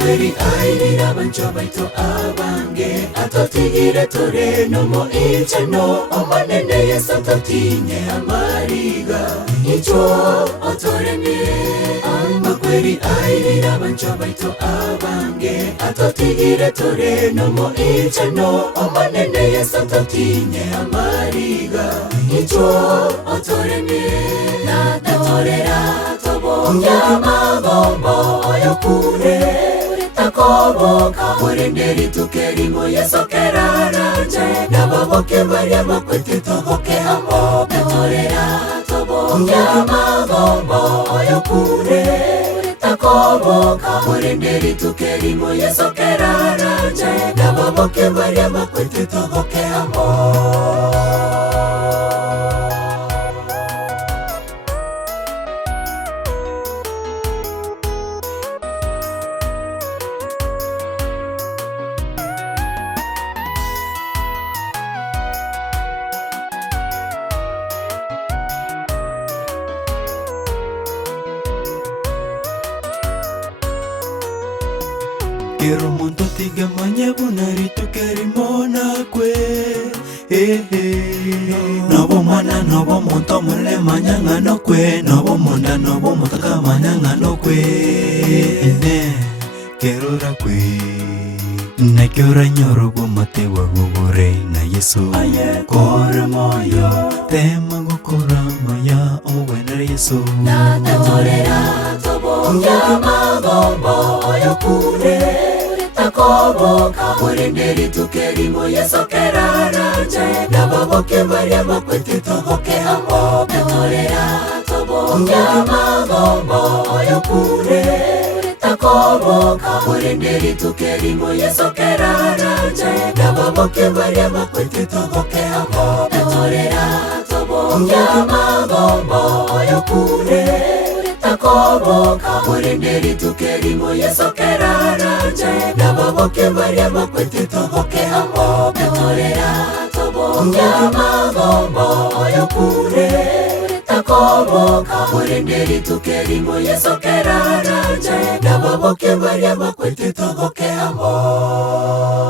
Makweri airira bancho baito abange atotigire tore no mo ichano omanene yesu totinye amariga icho otoremye. Makweri airira bancho baito abange atotigire tore no mo ichano omanene yesu totinye amariga icho otoremye. Na torera tobo yama bombo oyokure takobo kaburenderi tukerimo yesokera ranje nababoke maria makwete toboke hamo torera tobo yama bombo oyokure takobo kaburenderi tukerimo yesokera ranje nababoke maria makwete toboke hamo. Quiero monto tiga manya bunaritu kerimona kwe Nobo mana nobo monto mule manya ngano kwe Nobo monda nobo motaka manya ngano kwe Quiero ra kwe Na kiora nyoro mate wagugure na Yesu Kore moyo tema gukura maya omwena Yesu Na torera tobo yama bombo oyokure takobo kaburenderi tukerimo yesokera ranje nababoke maria makwete toboke hamo torera tobo yama bombo oyokure takobo kaburenderi tukerimo yesokera ranje nababoke maria makwete toboke hamo torera tobo yama bombo oyokure takobo kaburenderi tukerimo yesokera ranje nababoke maria makwete toboke hamo torera tobo yama bombo oyokure takobo kaburenderi tukerimo yesokera ranje nababoke maria makwete toboke hamo.